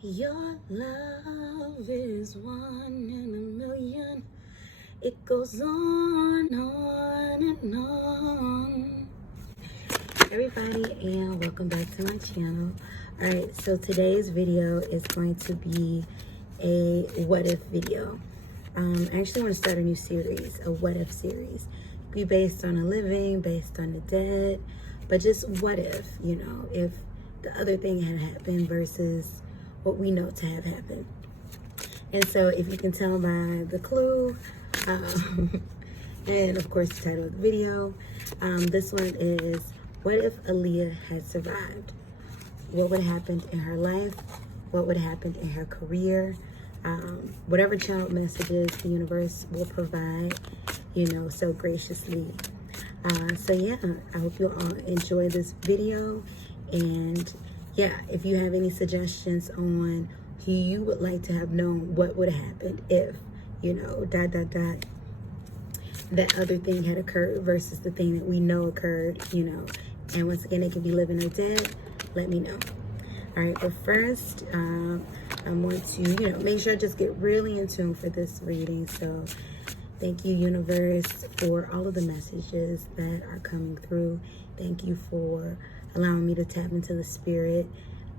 Your love is one in a million. It goes on and on. Everybody, and welcome back to my channel. Alright, so today's video is going to be a what if video. I actually want to start a new series, a what if series. Be based on a living, based on the dead, but just what if, if the other thing had happened versus what we know to have happened. And so if you can tell by the clue, and of course the title of the video, this one is, what if Aaliyah had survived? What would have happened in her life? What would have happened in her career? Whatever channel messages the universe will provide, so graciously. So yeah, I hope you all enjoy this video. And yeah, if you have any suggestions on who you would like to have known what would have happened if, that other thing had occurred versus the thing that we know occurred, and once again, it could be living or dead, let me know. All right, but first, I want to, make sure I just get really in tune for this reading. So thank you, universe, for all of the messages that are coming through. Thank you for allowing me to tap into the spirit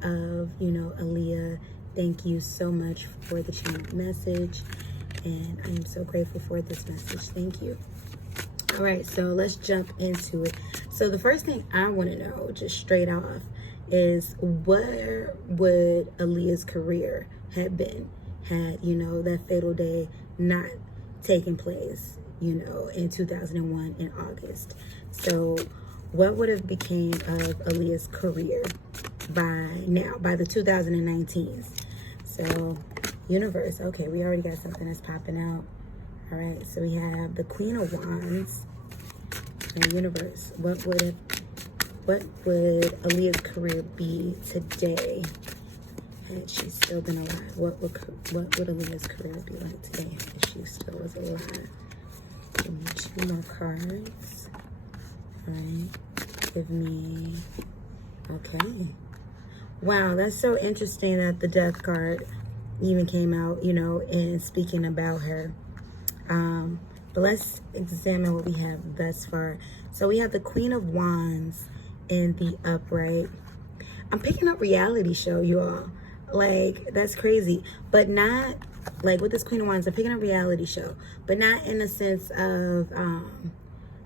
of, Aaliyah. Thank you so much for the channel message. And I am so grateful for this message. Thank you. All right, so let's jump into it. So the first thing I want to know, just straight off, is where would Aaliyah's career have been had, that fatal day not taken place, in 2001 in August. So what would have became of Aaliyah's career by now, by the 2019s? So universe, okay, we already got something that's popping out. All right, so we have the Queen of Wands. And universe, what would Aaliyah's career be today had she still been alive? What would Aaliyah's career be like today if she still was alive? Give me 2 more cards. All right, give me, okay. Wow, that's so interesting that the death card even came out, and speaking about her. But let's examine what we have thus far. So we have the Queen of Wands in the upright. I'm picking up reality show, you all. Like, that's crazy. But not, like, with this Queen of Wands, I'm picking up reality show. But not in the sense of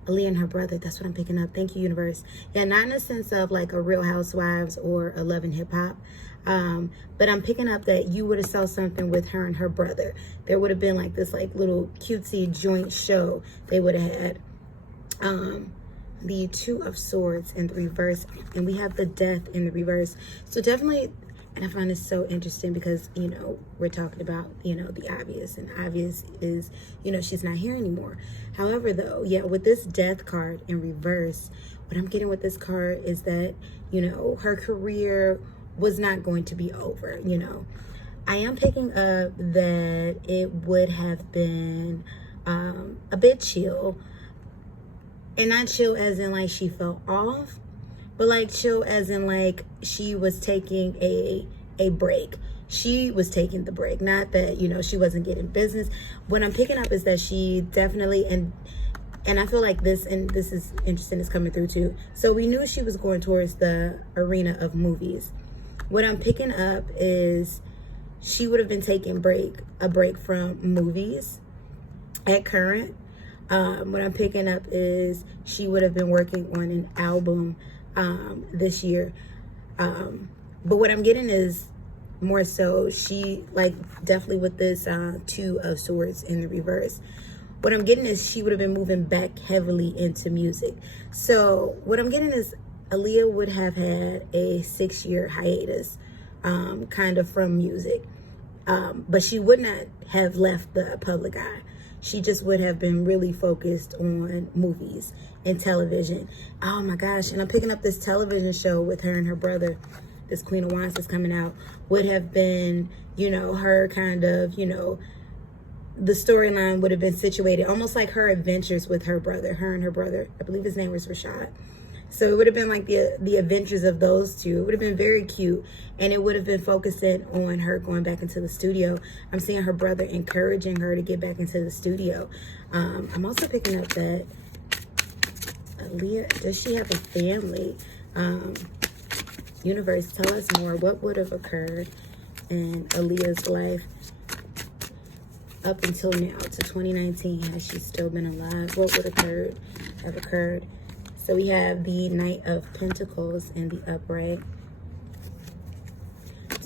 Aaliyah and her brother. That's what I'm picking up. Thank you, universe. Yeah, not in the sense of, like, a Real Housewives or a Love and Hip Hop. But I'm picking up that you would have saw something with her and her brother. There would have been, like, this, like, little cutesy joint show they would have had. The 2 of Swords in the reverse, and we have the Death in the reverse. So definitely, and I find this so interesting because, we're talking about, the obvious, and obvious is, she's not here anymore. However, though, yeah, with this Death card in reverse, what I'm getting with this card is that, her career was not going to be over, I am picking up that it would have been a bit chill. And not chill as in, like, she fell off, but, like, chill as in, like, she was taking a break. She was taking the break. Not that, she wasn't getting business. What I'm picking up is that she definitely, and I feel like this, and this is interesting, is coming through, too. So we knew she was going towards the arena of movies. What I'm picking up is she would have been taking a break from movies at current. What I'm picking up is she would have been working on an album this year. But what I'm getting is more so she, like, definitely with this 2 of Swords in the reverse. What I'm getting is she would have been moving back heavily into music. So what I'm getting is Aaliyah would have had a 6-year hiatus kind of from music. But she would not have left the public eye. She just would have been really focused on movies and television. Oh my gosh, and I'm picking up this television show with her and her brother, this Queen of Wands that's coming out, would have been, her kind of, the storyline would have been situated almost like her adventures with her brother, I believe his name was Rashad. So it would have been like the adventures of those two. It would have been very cute. And it would have been focusing on her going back into the studio. I'm seeing her brother encouraging her to get back into the studio. I'm also picking up that Aaliyah, does she have a family? Universe, tell us more. What would have occurred in Aaliyah's life up until now, to 2019? Has she still been alive? What would have occurred? So we have the Knight of Pentacles in the upright.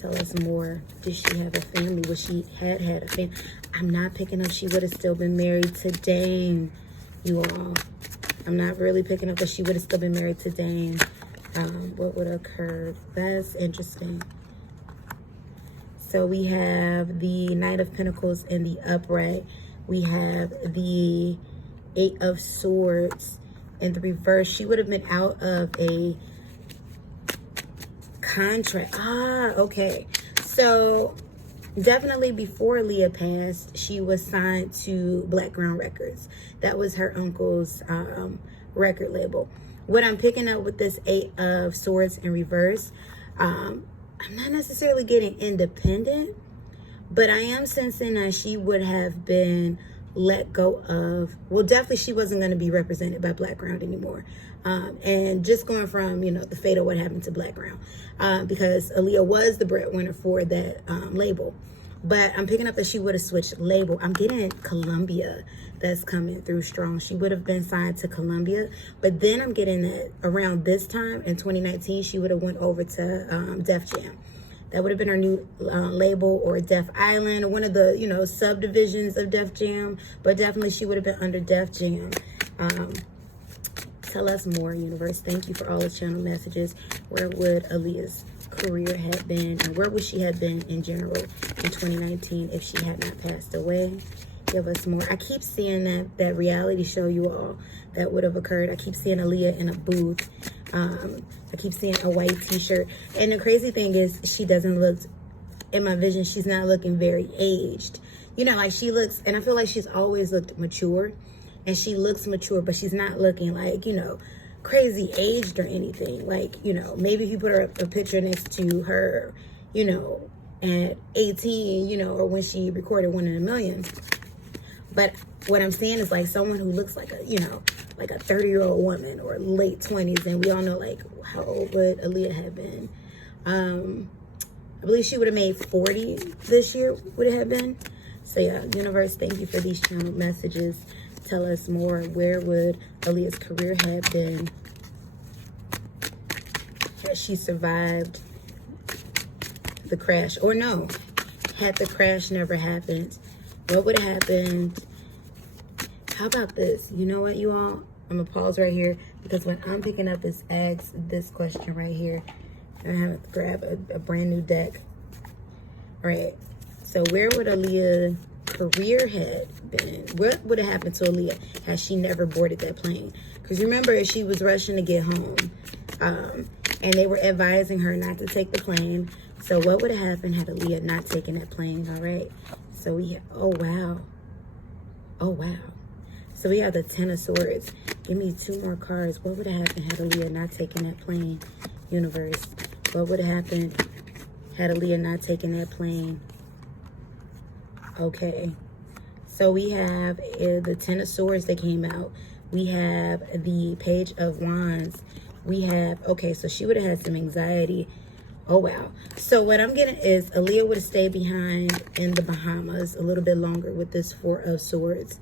Tell us more. Did she have a family? Was she had a family? I'm not picking up she would have still been married to Dane, you all. I'm not really picking up that she would have still been married to Dane. What would have occurred? That's interesting. So we have the Knight of Pentacles in the upright. We have the Eight of Swords in the reverse. She would have been out of a contract. Okay. So definitely before Aaliyah passed, she was signed to Blackground Records. That was her uncle's record label. What I'm picking up with this Eight of Swords in reverse, I'm not necessarily getting independent, but I am sensing that she would have been let go of, well, definitely she wasn't going to be represented by Blackground anymore. And just going from, the fate of what happened to Blackground, because Aaliyah was the breadwinner for that label. But I'm picking up that she would have switched label. I'm getting Columbia that's coming through strong. She would have been signed to Columbia. But then I'm getting that around this time in 2019, she would have went over to Def Jam. That would have been her new label, or Def Island, or one of the, subdivisions of Def Jam. But definitely she would have been under Def Jam. Tell us more, universe. Thank you for all the channel messages. Where would Aaliyah's career have been, and where would she have been in general in 2019 if she had not passed away? Give us more. I keep seeing that reality show, you all, that would have occurred. I keep seeing Aaliyah in a booth. I keep seeing a white t-shirt. And the crazy thing is, she doesn't look, in my vision, she's not looking very aged. Like she looks, and I feel like she's always looked mature. And she looks mature, but she's not looking like, crazy aged or anything. Like, maybe if you put her a picture next to her, at 18, or when she recorded 1 in a Million. But what I'm saying is like someone who looks like a, like a 30-year-old woman or late 20s. And we all know, like, how old would Aaliyah have been? I believe she would have made 40 this year, would it have been? So yeah, universe, thank you for these channel messages. Tell us more. Where would Aaliyah's career have been had she survived the crash? Or no, had the crash never happened, what would have happened? How about this? You know what, you all? I'm going to pause right here, because when I'm picking up this, ask this question right here. And I have to grab a brand new deck. All right. So where would Aaliyah's career had been? What would have happened to Aaliyah had she never boarded that plane? Because remember, she was rushing to get home, and they were advising her not to take the plane. So what would have happened had Aaliyah not taken that plane? All right, so we have, oh wow, so we have the Ten of Swords. Give me 2 more cards. What would have happened had Aaliyah not taken that plane? Universe, what would have happened had Aaliyah not taken that plane? Okay, so we have the Ten of Swords that came out. We have the Page of Wands. We have, okay, so she would have had some anxiety. Oh, wow. So what I'm getting is Aaliyah would have stayed behind in the Bahamas a little bit longer with this Four of Swords.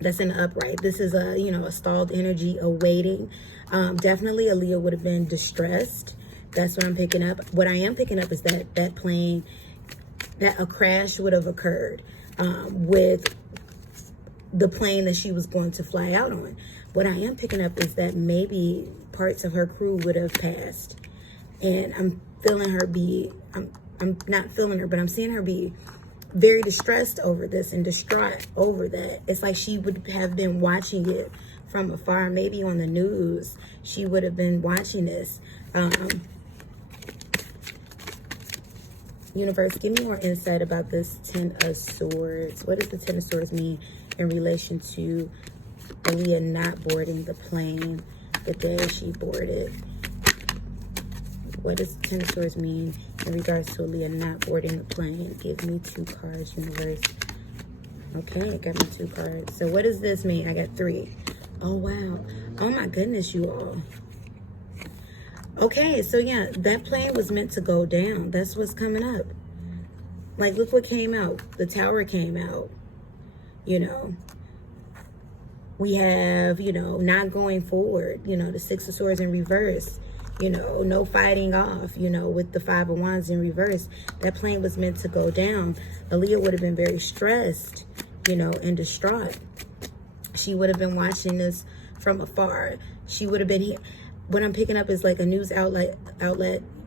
That's in the upright. This is a, a stalled energy awaiting. Definitely Aaliyah would have been distressed. That's what I'm picking up. What I am picking up is that plane, that a crash would have occurred with the plane that she was going to fly out on. What I am picking up is that maybe parts of her crew would have passed. And I'm feeling her be, I'm not feeling her, but I'm seeing her be very distressed over this and distraught over that. It's like she would have been watching it from afar, maybe on the news. She would have been watching this. Universe, give me more insight about this Ten of Swords. What does the Ten of Swords mean in relation to Aaliyah not boarding the plane? the day she boarded. What does Ten of Swords mean in regards to Aaliyah not boarding the plane? Give me 2 cards, universe. Okay, I got my 2 cards. So what does this mean? I got 3. Oh, wow. Oh, my goodness, you all. Okay, so yeah, that plane was meant to go down. That's what's coming up. Like, look what came out. The Tower came out. You know, we have, you know, not going forward. You know, the 6 of Swords in reverse. You know, no fighting off, you know, with the 5 of Wands in reverse. That plane was meant to go down. Aaliyah would have been very stressed, you know, and distraught. She would have been watching this from afar. She would have been here. What I'm picking up is like a news outlet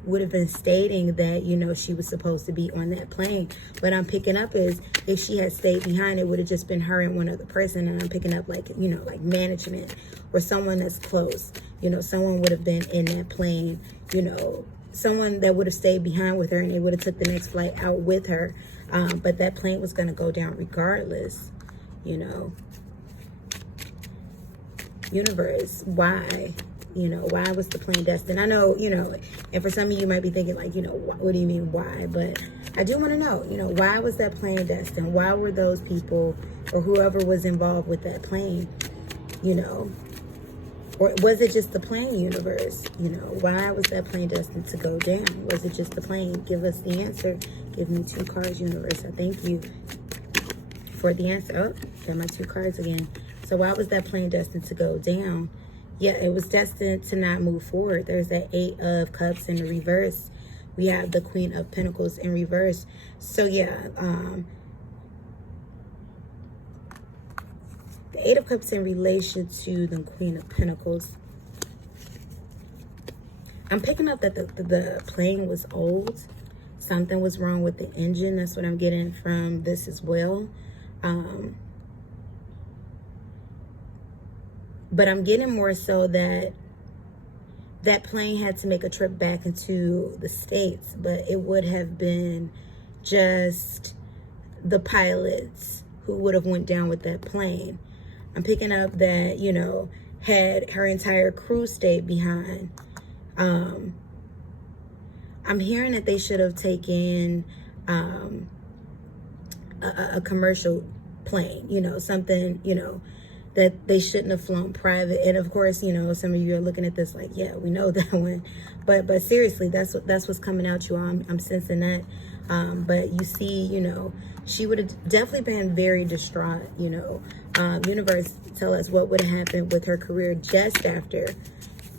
would have been stating that, you know, she was supposed to be on that plane. What I'm picking up is if she had stayed behind, it would have just been her and one other person. And I'm picking up like, you know, like management or someone that's close. You know, someone would have been in that plane, you know, someone that would have stayed behind with her and they would have took the next flight out with her. But that plane was going to go down regardless, you know. Universe, why? You know, why was the plane destined? I know, you know, and for some of you might be thinking like, you know, what do you mean why? But I do want to know, you know, why was that plane destined? Why were those people or whoever was involved with that plane, you know? Or was it just the plane, universe? You know, why was that plane destined to go down? Was it just the plane? Give us the answer. Give me 2 cards, universe. I thank you for the answer. Oh, got my 2 cards again. So why was that plane destined to go down? Yeah, it was destined to not move forward. There's that 8 of Cups in the reverse. We have the Queen of Pentacles in reverse. So yeah, the 8 of Cups in relation to the Queen of Pentacles. I'm picking up that the plane was old. Something was wrong with the engine. That's what I'm getting from this as well. But I'm getting more so that that plane had to make a trip back into the States, but it would have been just the pilots who would have went down with that plane. I'm picking up that, you know, had her entire crew stayed behind. I'm hearing that they should have taken a commercial plane, you know, something, you know, that they shouldn't have flown private. And of course, you know, some of you are looking at this like, yeah, we know that one. But seriously, that's what's coming out, you all. I'm sensing that. But you see, you know, she would have definitely been very distraught, you know. Universe, tell us what would have happened with her career just after,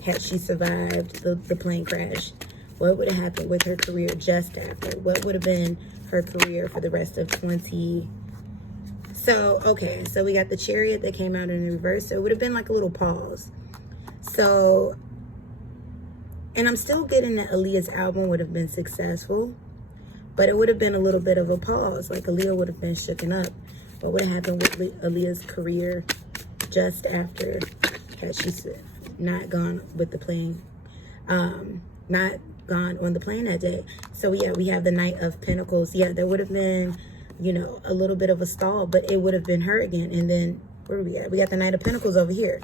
had she survived the plane crash. What would have happened with her career just after? What would have been her career for the rest of 20? So, okay, so we got the Chariot that came out in the reverse. So it would have been like a little pause. So, and I'm still getting that Aaliyah's album would have been successful, but it would have been a little bit of a pause. Like Aaliyah would have been shooken up. What would have happened with Aaliyah's career just after, had she not gone with the plane, not gone on the plane that day? So yeah, we have the Knight of Pentacles. Yeah, there would have been, you know, a little bit of a stall, but it would have been her again. And then where are we at? We got the Knight of Pentacles over here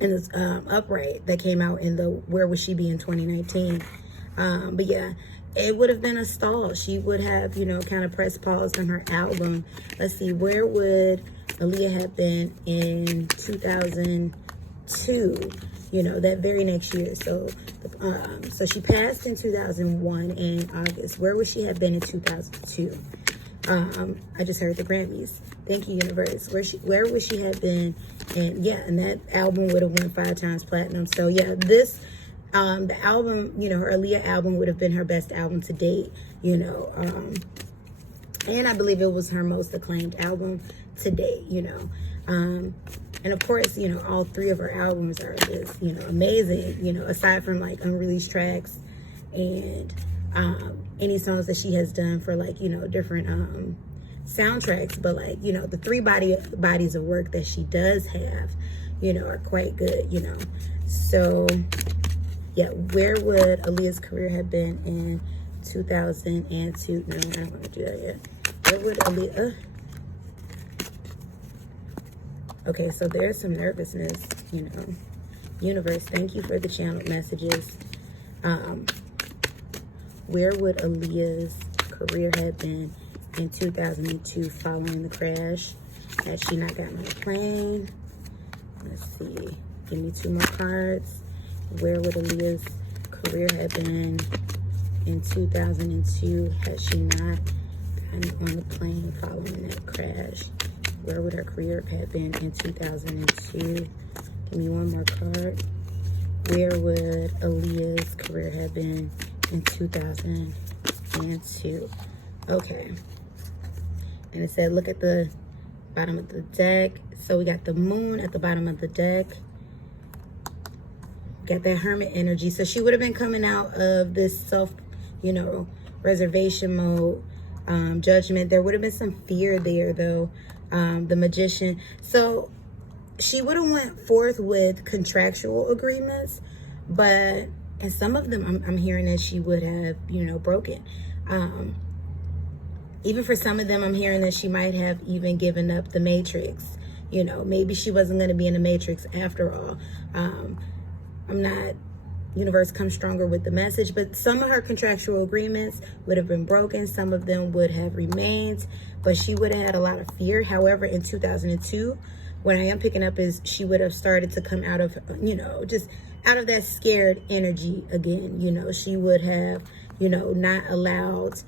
in this upright that came out in the Where Would She Be in 2019. But yeah, it would have been a stall. She would have, you know, kind of pressed pause on her album. Let's see, where would Aaliyah have been in 2002? You know, that very next year. So, so she passed in 2001 in August. Where would she have been in 2002? I just heard the Grammys. Thank you, universe. Where would she have been? And yeah, and that album would have won 5 times platinum. So yeah, this, the album, you know, her Aaliyah album would have been her best album to date, you know. And I believe it was her most acclaimed album to date, you know. And of course, you know, all 3 of her albums are just, you know, amazing, you know, aside from like unreleased tracks and any songs that she has done for like, you know, different soundtracks. But like, you know, the 3 bodies of work that she does have, you know, are quite good, you know. So yeah, where would Aaliyah's career have been in 2002? No, I don't want to do that yet. Where would Aaliyah... Okay, so there's some nervousness, you know. Universe, thank you for the channeled messages. Where would Aaliyah's career have been in 2002 following the crash? Had she not gotten on a plane? Let's see. Give me 2 more cards. Where would Aaliyah's career have been in 2002 had she not gotten on the plane following that crash? Where would her career have been in 2002? Give me 1 more card. Where would Aaliyah's career have been in 2002? Okay. And it said, look at the bottom of the deck. So we got the moon at the bottom of the deck. Got that hermit energy. So she would have been coming out of this self, reservation mode, judgment. There would have been some fear there, though. The magician. So she would have went forth with contractual agreements, but and some of them I'm hearing that she would have, broken. Even for some of them, I'm hearing that she might have even given up the matrix. Maybe she wasn't going to be in the matrix after all. I'm not, universe, come stronger with the message, but some of her contractual agreements would have been broken. Some of them would have remained, but she would have had a lot of fear. However, in 2002, what I am picking up is she would have started to come out of, just out of that scared energy again. She would have, not allowed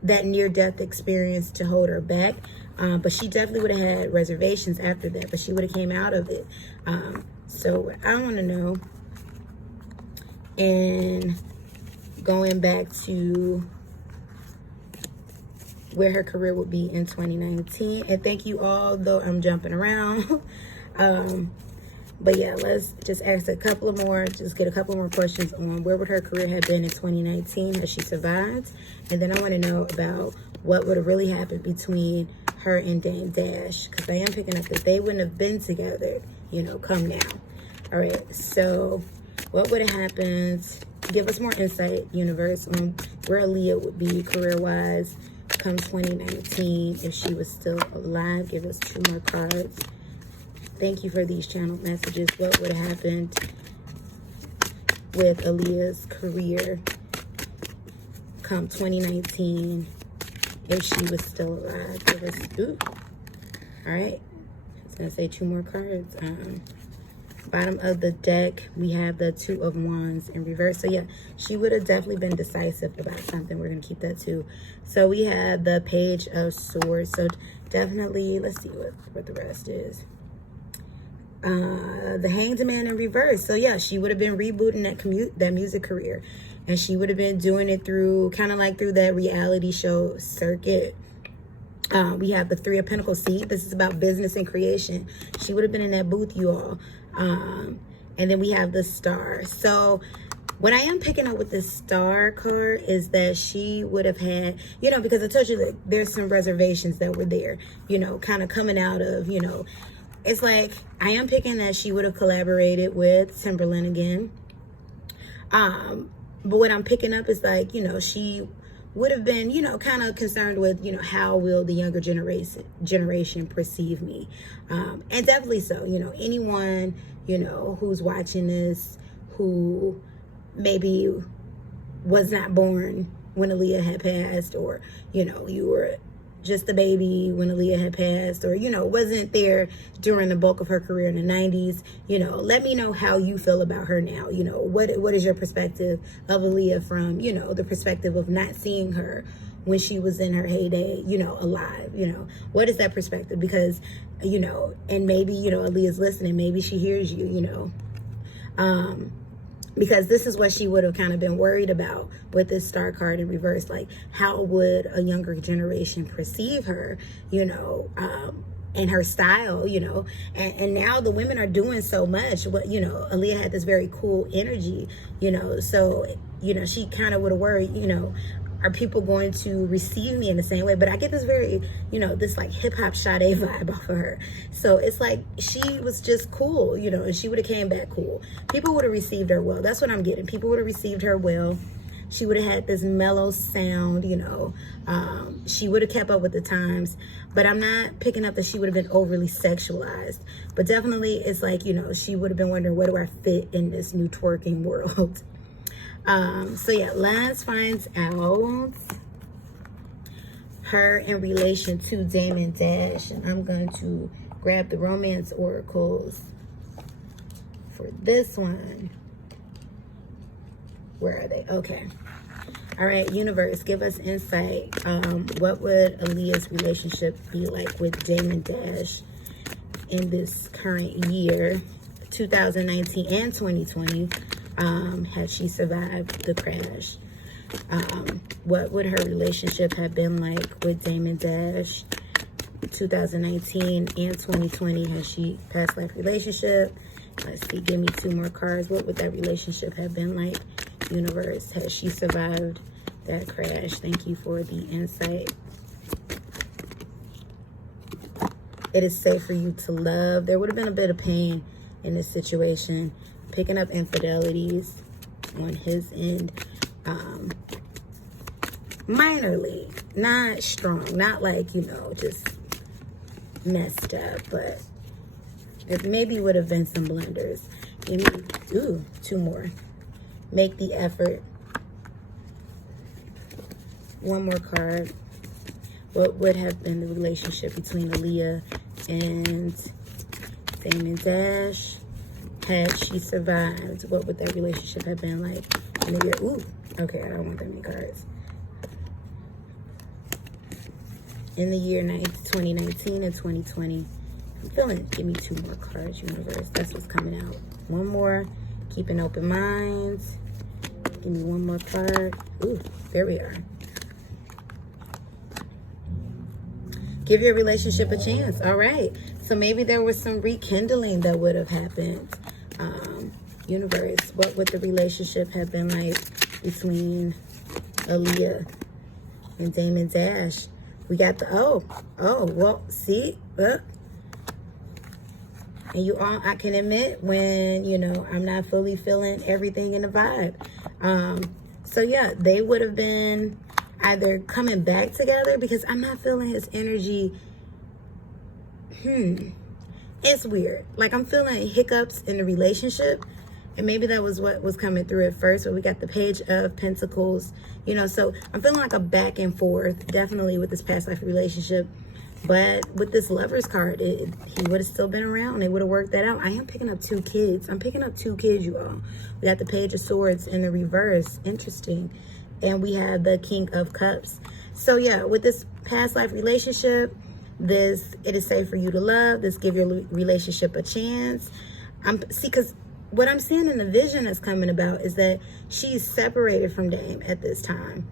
that near-death experience to hold her back. But she definitely would have had reservations after that, but she would have came out of it. So what I want to know, and going back to where her career would be in 2019. And thank you all, though I'm jumping around. But yeah, let's just ask a couple of more, just get a couple more questions on where would her career have been in 2019 as she survived. And then I want to know about what would have really happened between her and Dame Dash, because I am picking up that they wouldn't have been together, come now. All right, so what would have happened? Give us more insight, universe, on where Aaliyah would be career-wise come 2019 if she was still alive. Give us 2 more cards. Thank you for these channeled messages. What would have happened with Aaliyah's career come 2019 if she was still alive? Give us, all right. I was going to say 2 more cards. Bottom of the deck, we have the 2 of Wands in reverse. So yeah, she would have definitely been decisive about something. We're going to keep that too. So we have the Page of Swords. So definitely, let's see what the rest is. The Hanged Man in reverse. So yeah, she would have been rebooting that music career, and she would have been doing it through kind of like through that reality show circuit. We have the 3 of Pentacles. See, this is about business and creation. She would have been in that booth, you all. And then we have the Star. So what I am picking up with this Star card is that she would have had, because I told you that there's some reservations that were there, kind of coming out of, it's like I am picking that she would have collaborated with Timberland again. But what I'm picking up is like, she would have been, kind of concerned with, how will the younger generation perceive me? And definitely so, anyone, who's watching this, who maybe was not born when Aaliyah had passed, or, you were just a baby when Aaliyah had passed, or, wasn't there during the bulk of her career in the 90s, let me know how you feel about her now. What is your perspective of Aaliyah from, the perspective of not seeing her when she was in her heyday, alive, what is that perspective? Because, and maybe, Aaliyah's listening, maybe she hears you, because this is what she would have kind of been worried about with this Star card in reverse. Like, how would a younger generation perceive her, and her style, and now the women are doing so much. What, Aaliyah had this very cool energy, so, she kind of would have worried, are people going to receive me in the same way? But I get this very, this like hip hop Sade vibe off of her. So it's like she was just cool, and she would have came back cool. People would have received her well. That's what I'm getting. People would have received her well. she would have had this mellow sound, you know. She would have kept up with the times, but I'm not picking up that she would have been overly sexualized. But definitely it's like, you know, she would have been wondering, where do I fit in this new twerking world? So yeah, let's find out her in relation to Damon Dash. And I'm going to grab the romance oracles for this one. Where are they? Okay. All right, universe, give us insight. What would Aaliyah's relationship be like with Damon Dash in this current year, 2019 and 2020, had she survived the crash? What would her relationship have been like with Damon Dash 2019 and 2020? Has she past life relationship? Let's see, give me 2 more cards. What would that relationship have been like? Universe, has she survived that crash? Thank you for the insight. It is safe for you to love. There would have been a bit of pain in this situation. Picking up infidelities on his end. Minorly, not strong, not like, you know, just messed up, but it maybe would have been some blunders. Give me, 2 more. Make the effort. 1 more card. What would have been the relationship between Aaliyah and Damon Dash had she survived? What would that relationship have been like? Maybe, okay, I don't want that many cards. In the year 2019 and 2020, I'm feeling, give me 2 more cards, universe. That's what's coming out. 1 more. Keep an open mind. Give me 1 more card. There we are. Give your relationship a chance. All right. So maybe there was some rekindling that would have happened. Universe, what would the relationship have been like between Aaliyah and Damon Dash? We got the, well, see? And you all, I can admit when, you know, I'm not fully feeling everything in the vibe. So yeah, they would have been either coming back together, because I'm not feeling his energy. It's weird. Like, I'm feeling hiccups in the relationship, and maybe that was what was coming through at first, but we got the Page of Pentacles, you know, so I'm feeling like a back and forth, definitely with this past life relationship. But with this Lover's card, he would have still been around. They would have worked that out. I am picking up 2 kids. I'm picking up 2 kids, you all. We got the Page of Swords in the reverse. Interesting. And we have the King of Cups. So yeah, with this past life relationship, it is safe for you to love. This give your relationship a chance. Because what I'm seeing in the vision that's coming about is that she's separated from Dame at this time.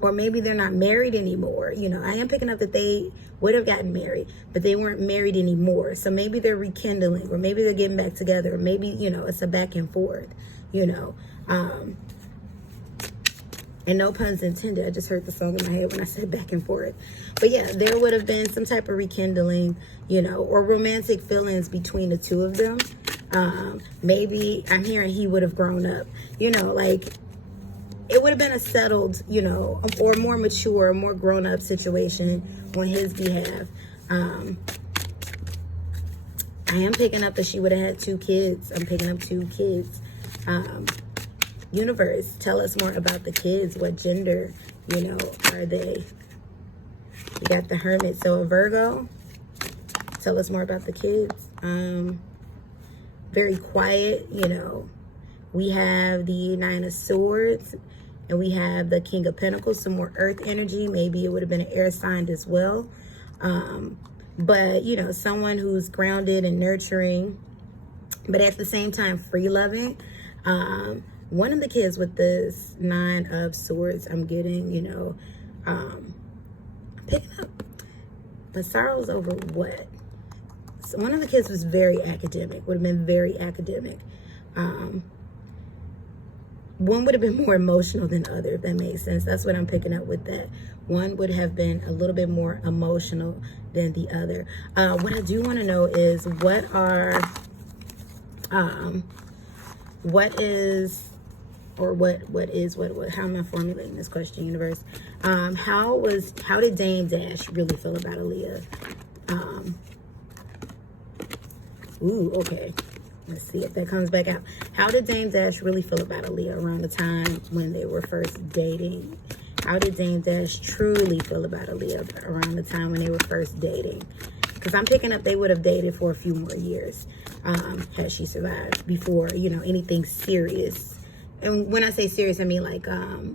Or maybe they're not married anymore. You know, I am picking up that they would have gotten married, but they weren't married anymore. So maybe they're rekindling, or maybe they're getting back together, or maybe, you know, it's a back and forth, you know. And no puns intended. I just heard the song in my head when I said back and forth. But yeah, there would have been some type of rekindling, you know, or romantic feelings between the 2 of them. Maybe I'm hearing he would have grown up, you know, like it would have been a settled, you know, or more mature, more grown up situation on his behalf. I am picking up that she would have had 2 kids. I'm picking up 2 kids. Universe, tell us more about the kids. What gender, you know, are they? You got the Hermit, so a Virgo. Tell us more about the kids. Very quiet, you know. We have the 9 of Swords, and we have the King of Pentacles, some more earth energy. Maybe it would have been an air sign as well. But, you know, someone who's grounded and nurturing, but at the same time free-loving. One of the kids with this 9 of Swords, I'm getting, you know, picking up, but sorrows over what? So one of the kids was very academic, would have been very academic. One would have been more emotional than the other, if that makes sense. That's what I'm picking up with that. One would have been a little bit more emotional than the other. What I do want to know is what is or what how am I formulating this question, universe? How did Dame Dash really feel about Aaliyah? Ooh, okay. Let's see if that comes back out. How did Dame Dash really feel about Aaliyah around the time when they were first dating? How did Dame Dash truly feel about Aaliyah around the time when they were first dating? Because I'm picking up they would have dated for a few more years had she survived before, you know, anything serious. And when I say serious, I mean like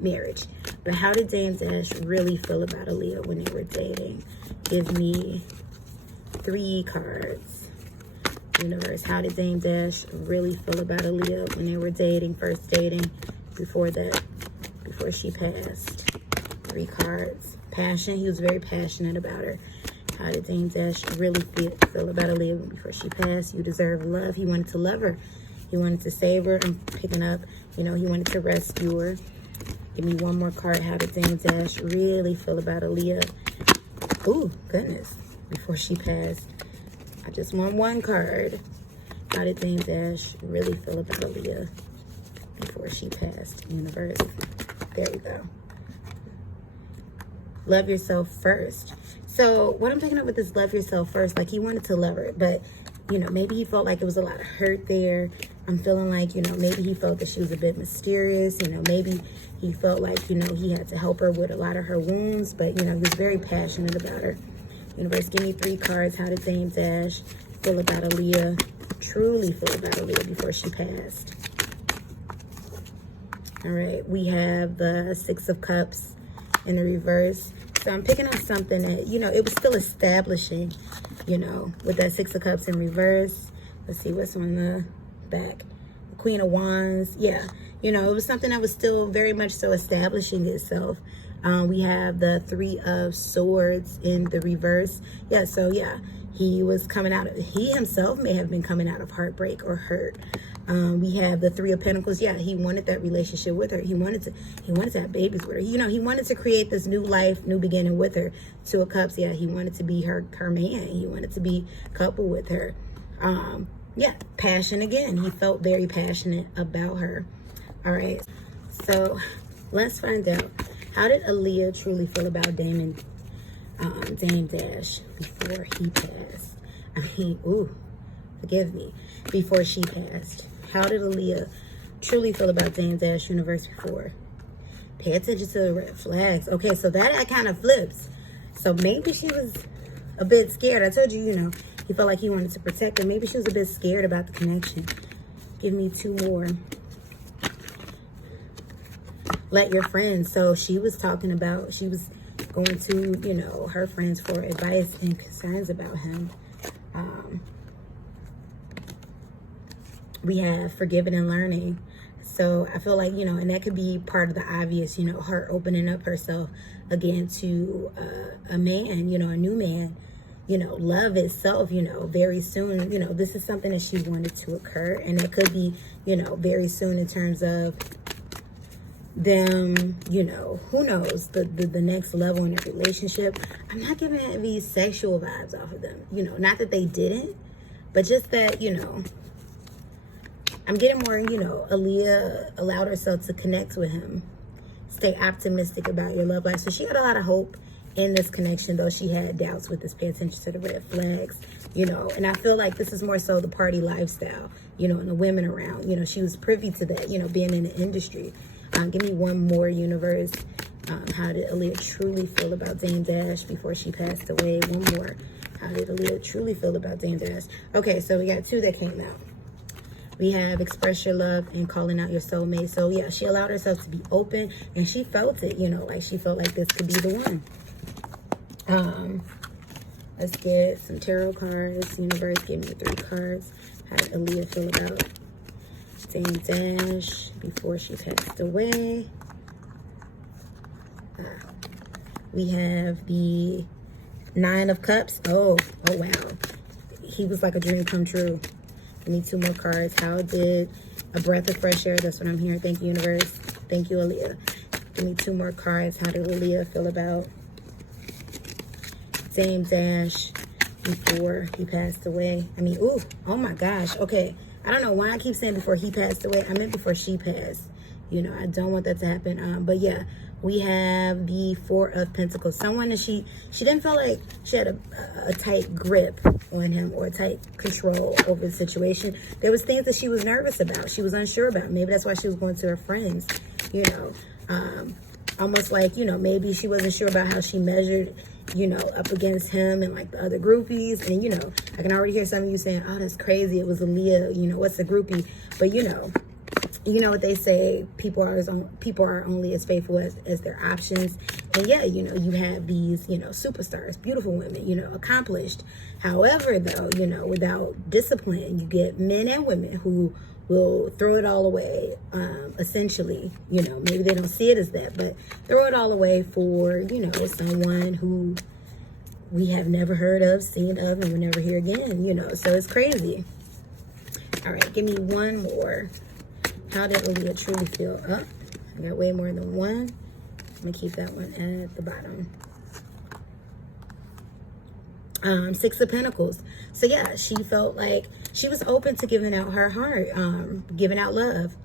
marriage. But how did Dame Dash really feel about Aaliyah when they were dating? Give me 3 cards. Universe, how did Dame Dash really feel about Aaliyah when they were dating, first dating, before she passed? 3 cards. Passion, he was very passionate about her. How did Dame Dash really feel about Aaliyah before she passed? You deserve love. He wanted to love her. He wanted to save her. I'm picking up, you know, he wanted to rescue her. Give me one more card. How did Dame Dash really feel about Aaliyah? Ooh, goodness. Before she passed. I just want 1 card. How did Dame Dash really feel about Aaliyah before she passed? Universe. There you go. Love yourself first. So what I'm picking up with this love yourself first, like he wanted to love her, but, you know, maybe he felt like it was a lot of hurt there. I'm feeling like, you know, maybe he felt that she was a bit mysterious. You know, maybe he felt like, you know, he had to help her with a lot of her wounds, but, you know, he was very passionate about her. Universe, give me 3 cards. How did Dame Dash feel about Aaliyah? Truly feel about Aaliyah before she passed. All right, we have the 6 of Cups in the reverse. So I'm picking up something that, you know, it was still establishing, you know, with that 6 of Cups in reverse. Let's see what's on the back. The Queen of Wands. Yeah, you know, it was something that was still very much so establishing itself. We have the 3 of Swords in the reverse. Yeah, so yeah, he was coming out of, he himself may have been coming out of heartbreak or hurt. We have the 3 of Pentacles. Yeah, he wanted that relationship with her. He wanted to have babies with her. You know, he wanted to create this new life, new beginning with her. 2 of Cups. Yeah, he wanted to be her man. He wanted to be coupled with her. Yeah, passion again. He felt very passionate about her. All right, so let's find out. How did Aaliyah truly feel about Dame Dash before he passed? I mean, ooh, forgive me, before she passed. How did Aaliyah truly feel about Dame Dash, universe, before? Pay attention to the red flags. Okay, so that kind of flips. So maybe she was a bit scared. I told you, you know, he felt like he wanted to protect her. Maybe she was a bit scared about the connection. Give me 2 more. Let your friends. So she was talking about, she was going to, you know, her friends for advice and concerns about him. We have forgiving and learning. So I feel like, you know, and that could be part of the obvious, you know, her opening up herself again to a man, you know, a new man, you know, love itself, you know, very soon. You know, this is something that she wanted to occur, and it could be, you know, very soon in terms of them, you know, who knows, the next level in their relationship. I'm not giving heavy sexual vibes off of them, you know, not that they didn't, but just that, you know, I'm getting more, you know, Aaliyah allowed herself to connect with him. Stay optimistic about your love life. So she had a lot of hope in this connection, though she had doubts with this. Pay attention to the red flags, you know, and I feel like this is more so the party lifestyle, you know, and the women around, you know, she was privy to that, you know, being in the industry. Give me 1 more, universe. How did Aaliyah truly feel about Dame Dash before she passed away? 1 more. How did Aaliyah truly feel about Dame Dash? Okay, so we got 2 that came out. We have express your love and calling out your soulmate. So yeah, she allowed herself to be open, and she felt it, you know, like she felt like this could be the one. Let's get some tarot cards. Universe, give me 3 cards. How did Aaliyah feel about Dame Dash before she passed away? We have the 9 of Cups. Oh wow. He was like a dream come true. Give me 2 more cards. How did a breath of fresh air? That's what I'm hearing. Thank you, universe. Thank you, Aaliyah. Give me 2 more cards. How did Aaliyah feel about Dame Dash before he passed away? I mean, ooh, oh my gosh. Okay. I don't know why I keep saying before he passed away. I meant before she passed. You know, I don't want that to happen. But yeah, we have the Four of Pentacles. Someone that she didn't feel like she had a tight grip on him or a tight control over the situation. There was things that she was nervous about. She was unsure about. Maybe that's why she was going to her friends, you know. Almost like, you know, maybe she wasn't sure about how she measured, you know, up against him and like the other groupies. And, you know, I can already hear some of you saying, oh, that's crazy. It was Aaliyah, you know, what's a groupie? But, you know what they say, people are only as faithful as their options. And yeah, you know, you have these, you know, superstars, beautiful women, you know, accomplished. However, though, you know, without discipline, you get men and women who will throw it all away, essentially. You know, maybe they don't see it as that, but throw it all away for, you know, someone who we have never heard of, seen of, and will never hear again, you know. So it's crazy. All right, give me one more. How did Aaliyah truly feel? Oh, I got way more than one. I'm going to keep that one at the bottom. Six of Pentacles. So yeah, she felt like she was open to giving out her heart, giving out love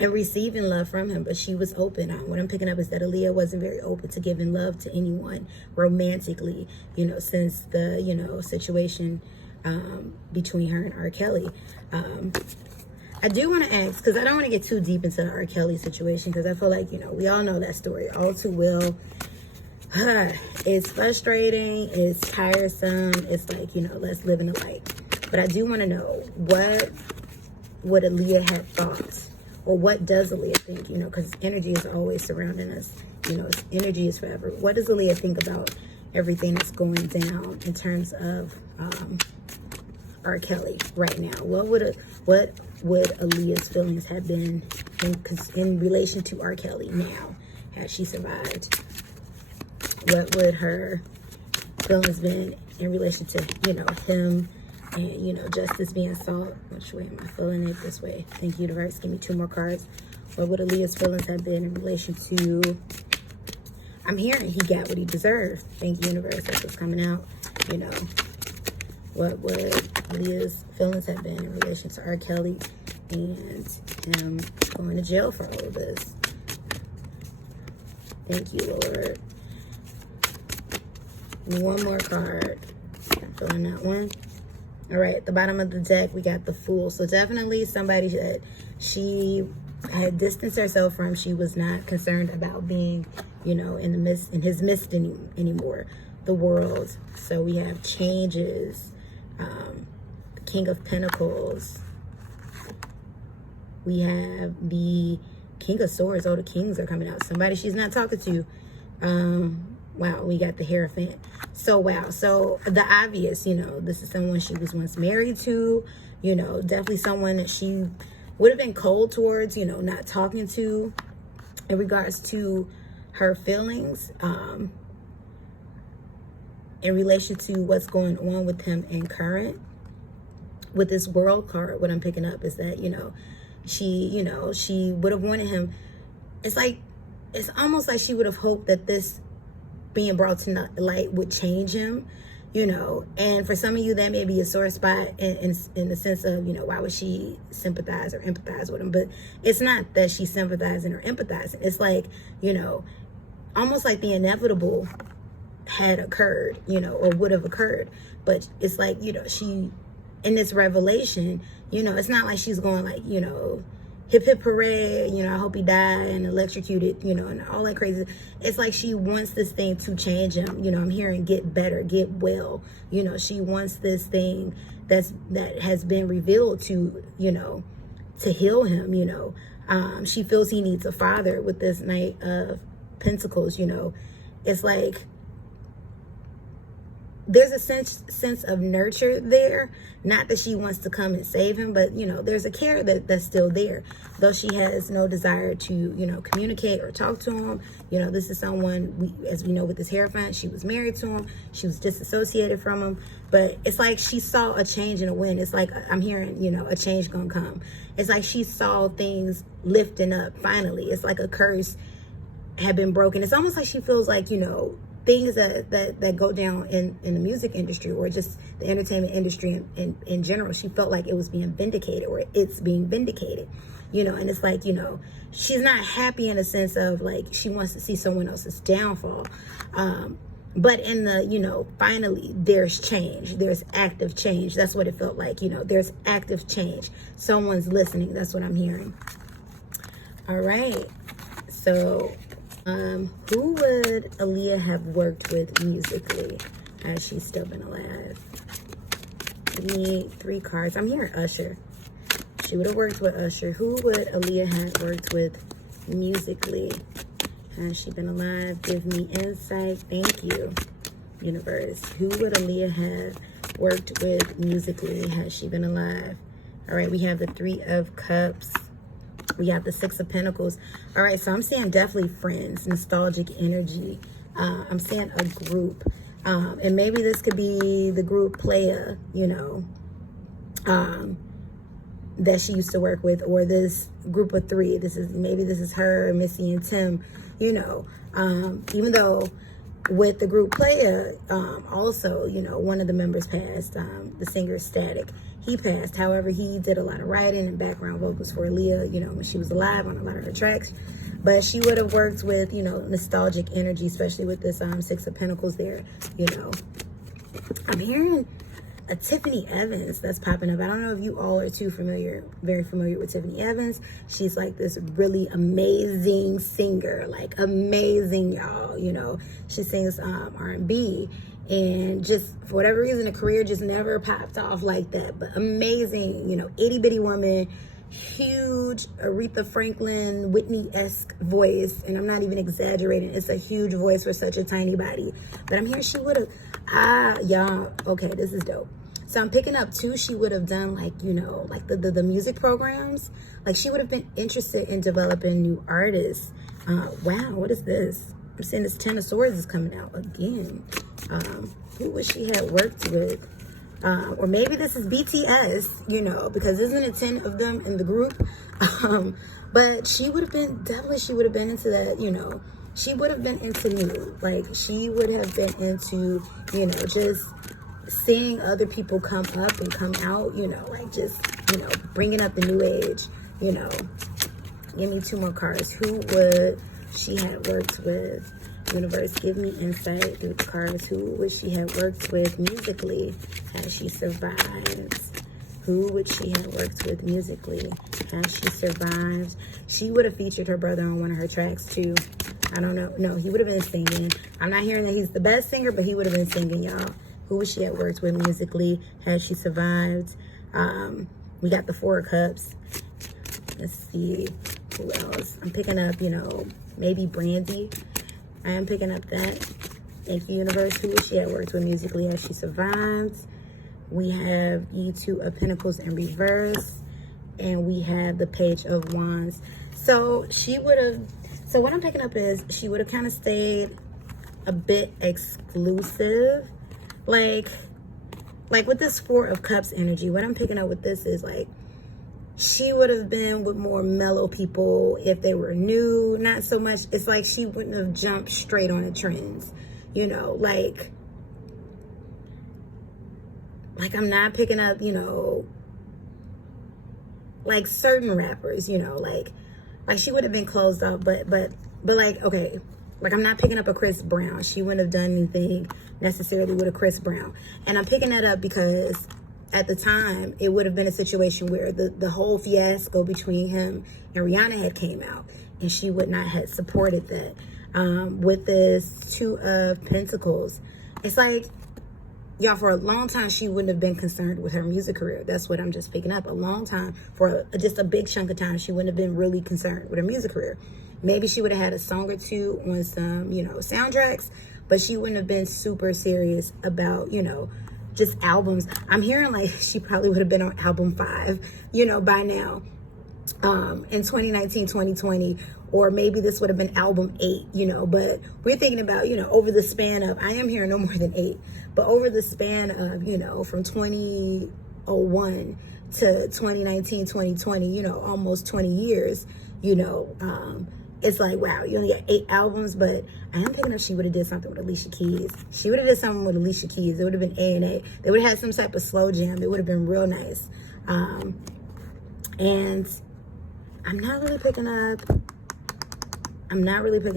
and receiving love from him, but she was open. What I'm picking up is that Aaliyah wasn't very open to giving love to anyone romantically, you know, since the, you know, situation between her and R. Kelly. I do want to ask, because I don't want to get too deep into the R. Kelly situation, because I feel like, you know, we all know that story all too well. It's frustrating. It's tiresome. It's like, you know, let's live in the light. But I do want to know what Aaliyah had thought, or what does Aaliyah think, you know, because energy is always surrounding us. You know, energy is forever. What does Aaliyah think about everything that's going down in terms of R. Kelly right now? What would Aaliyah's feelings have been in relation to R. Kelly now, had she survived? What would her feelings been in relation to, you know, him and, you know, justice being sought? Which way am I feeling it? This way. Thank you, universe. Give me two more cards. What would Aaliyah's feelings have been in relation to, I'm hearing he got what he deserved. Thank you, universe. That's what's coming out. You know, what would Aaliyah's feelings have been in relation to R. Kelly and him going to jail for all of this? Thank you, Lord. And one more card. I'm feeling that one. All right, at the bottom of the deck, we got the Fool. So definitely somebody that she had distanced herself from. She was not concerned about being, you know, in his midst anymore. The World. So we have changes. The King of Pentacles. We have the King of Swords. Oh, the Kings are coming out. Somebody she's not talking to. Wow, we got the Hierophant. So, wow. So, the obvious, you know, this is someone she was once married to. You know, definitely someone that she would have been cold towards, you know, not talking to in regards to her feelings in relation to what's going on with him in current. With this World card, what I'm picking up is that, you know, she would have wanted him. It's almost like she would have hoped that this being brought to light would change him, you know. And for some of you, that may be a sore spot in the sense of, you know, why would she sympathize or empathize with him? But it's not that she's sympathizing or empathizing. It's like, you know, almost like the inevitable had occurred, you know, or would have occurred. But it's like, you know, she, in this revelation, you know, it's not like she's going like, you know, hip hip hooray, you know, I hope he died and electrocuted, you know, and all that crazy. It's like she wants this thing to change him. You know, I'm hearing get better, get well. You know, she wants this thing that has been revealed to, you know, to heal him, you know. She feels he needs a father with this Knight of Pentacles, you know. It's like there's a sense of nurture there. Not that she wants to come and save him, but, you know, there's a care that's still there. Though she has no desire to, you know, communicate or talk to him. You know, this is someone, as we know with this Hierophant, she was married to him. She was disassociated from him. But it's like she saw a change in the wind. It's like, I'm hearing, you know, a change gonna come. It's like she saw things lifting up finally. It's like a curse had been broken. It's almost like she feels like, you know, things that go down in the music industry or just the entertainment industry in general, she felt like it was being vindicated, or it's being vindicated. you know, and it's like, you know, she's not happy in a sense of like she wants to see someone else's downfall. But in the, you know, finally there's change, there's active change. That's what it felt like, you know, there's active change. Someone's listening. That's what I'm hearing. All right. So who would Aaliyah have worked with musically as she's still been alive? Give me 3 cards. I'm hearing Usher. She would have worked with Usher. Who would Aaliyah have worked with musically? Has she been alive? Give me insight. Thank you, universe. Who would Aaliyah have worked with musically? Has she been alive? All right, we have the 3 of Cups. We have the 6 of Pentacles. All right, so I'm seeing definitely friends, nostalgic energy. I'm seeing a group. And maybe this could be the group Playa, you know, that she used to work with, or this group of 3. Maybe this is her, Missy, and Tim, you know. Even though with the group Playa, also, you know, one of the members passed, the singer Static. He passed. However, he did a lot of writing and background vocals for Aaliyah, you know, when she was alive on a lot of her tracks. But she would have worked with, you know, nostalgic energy, especially with this 6 of Pentacles there, you know. I'm hearing a Tiffany Evans that's popping up. I don't know if you all are very familiar with Tiffany Evans. She's like this really amazing singer, like amazing, y'all, you know. She sings R&B, and just for whatever reason, the career just never popped off like that. But amazing, you know, itty bitty woman, huge Aretha Franklin, Whitney-esque voice, and I'm not even exaggerating. It's a huge voice for such a tiny body. But I'm hearing she would have, y'all, okay, this is dope. So I'm picking up too, she would have done like, you know, like the music programs. Like she would have been interested in developing new artists. Wow, what is this? I'm seeing this 10 of Swords is coming out again. Who would she have worked with? Or maybe this is BTS, you know, because isn't it 10 of them in the group? But she would have been, definitely she would have been into that, you know. She would have been into new. Like she would have been into, you know, just seeing other people come up and come out, you know, like just, you know, bringing up the new age, you know. Give me 2 more cards. Who would she have worked with? Universe, give me insight through the cards. Who would she have worked with musically? Has she survived? Who would she have worked with musically? Has she survived? She would have featured her brother on one of her tracks too. I don't know. No, he would have been singing. I'm not hearing that he's the best singer, but he would have been singing, y'all. Who would she have worked with musically? Has she survived? We got the 4 of Cups. Let's see. Who else? I'm picking up, you know, maybe Brandy. I am picking up that. Thank you, universe. Who would she have worked with musically? Has she survived? We have you 2 of Pentacles in reverse. And we have the Page of Wands. So she would have, so what I'm picking up is she would have kind of stayed a bit exclusive. Like with this 4 of Cups energy, what I'm picking up with this is like, she would have been with more mellow people if they were new. Not so much, it's like she wouldn't have jumped straight on the trends, you know, like I'm not picking up, you know, like certain rappers, you know, like she would have been closed off, but like, okay, like I'm not picking up a Chris Brown. She wouldn't have done anything necessarily with a Chris Brown. And I'm picking that up because at the time, it would have been a situation where the whole fiasco between him and Rihanna had came out, and she would not have supported that. With this 2 of Pentacles, it's like, y'all, for a long time, she wouldn't have been concerned with her music career. That's what I'm just picking up. A long time, for just a big chunk of time, she wouldn't have been really concerned with her music career. Maybe she would have had a song or 2 on some, you know, soundtracks, but she wouldn't have been super serious about, you know, just albums. I'm hearing like she probably would have been on album 5, you know, by now, in 2019, 2020, or maybe this would have been album 8, you know, but we're thinking about, you know, over the span of, I am hearing no more than 8, but over the span of, you know, from 2001 to 2019, 2020, you know, almost 20 years, you know, it's like, wow, you only got 8 albums, but I am picking up she would have did something with Alicia Keys. She would have did something with Alicia Keys. It would have been A&A. They would have had some type of slow jam. It would have been real nice. And I'm not really picking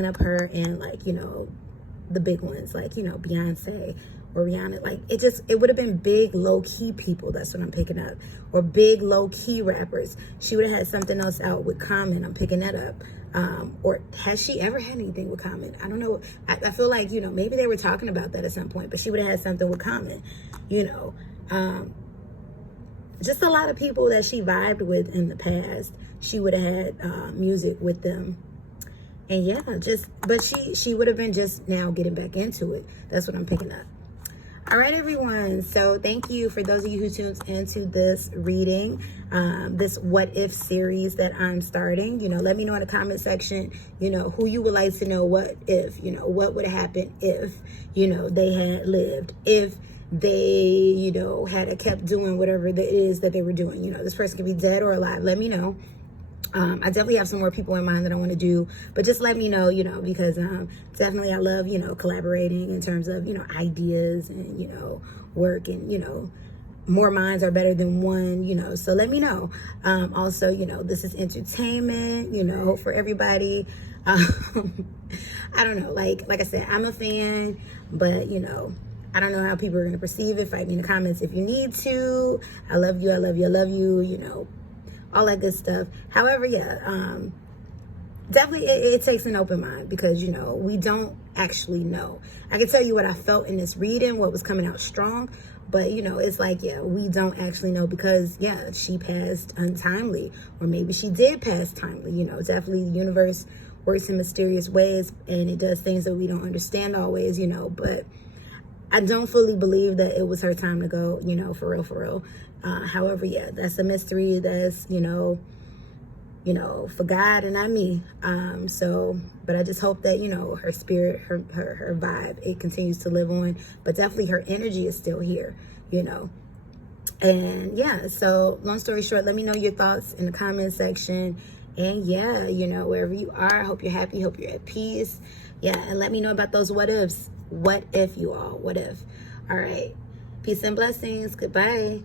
up her and, like, you know, the big ones, like, you know, Beyonce or Rihanna. Like, it would have been big low-key people. That's what I'm picking up. Or big low-key rappers. She would have had something else out with Common. I'm picking that up. Or has she ever had anything with Common? I don't know. I feel like, you know, maybe they were talking about that at some point, but she would have had something with Common, you know. Just a lot of people that she vibed with in the past. She would have had music with them. And yeah, but she would have been just now getting back into it. That's what I'm picking up. All right, everyone. So thank you for those of you who tuned into this reading, this What If series that I'm starting. You know, let me know in the comment section, you know, who you would like to know what if, you know, what would have happened if, you know, they had lived, if they, you know, had kept doing whatever it is that they were doing. You know, this person could be dead or alive. Let me know. I definitely have some more people in mind that I want to do, but just let me know, you know, because definitely I love, you know, collaborating in terms of, you know, ideas and, you know, work, and, you know, more minds are better than one, you know, so let me know. Also, you know, this is entertainment, you know, for everybody. I don't know, like I said, I'm a fan, but, you know, I don't know how people are going to perceive it. Fight me in the comments if you need to. I love you, I love you, I love you, you know, all that good stuff. However, yeah, definitely it takes an open mind, because, you know, we don't actually know. I can tell you what I felt in this reading, what was coming out strong, but, you know, it's like, yeah, we don't actually know, because, yeah, she passed untimely, or maybe she did pass timely. You know, definitely the universe works in mysterious ways, and it does things that we don't understand always, you know, but I don't fully believe that it was her time to go, you know, for real, for real. However, yeah, that's a mystery. That's, you know, for God and not me. So, but I just hope that, you know, her spirit, her vibe, it continues to live on, but definitely her energy is still here, you know. And yeah, so long story short, let me know your thoughts in the comment section. And yeah, you know, wherever you are, I hope you're happy, hope you're at peace. Yeah, and let me know about those what ifs. What if, you all? What if? All right. Peace and blessings. Goodbye.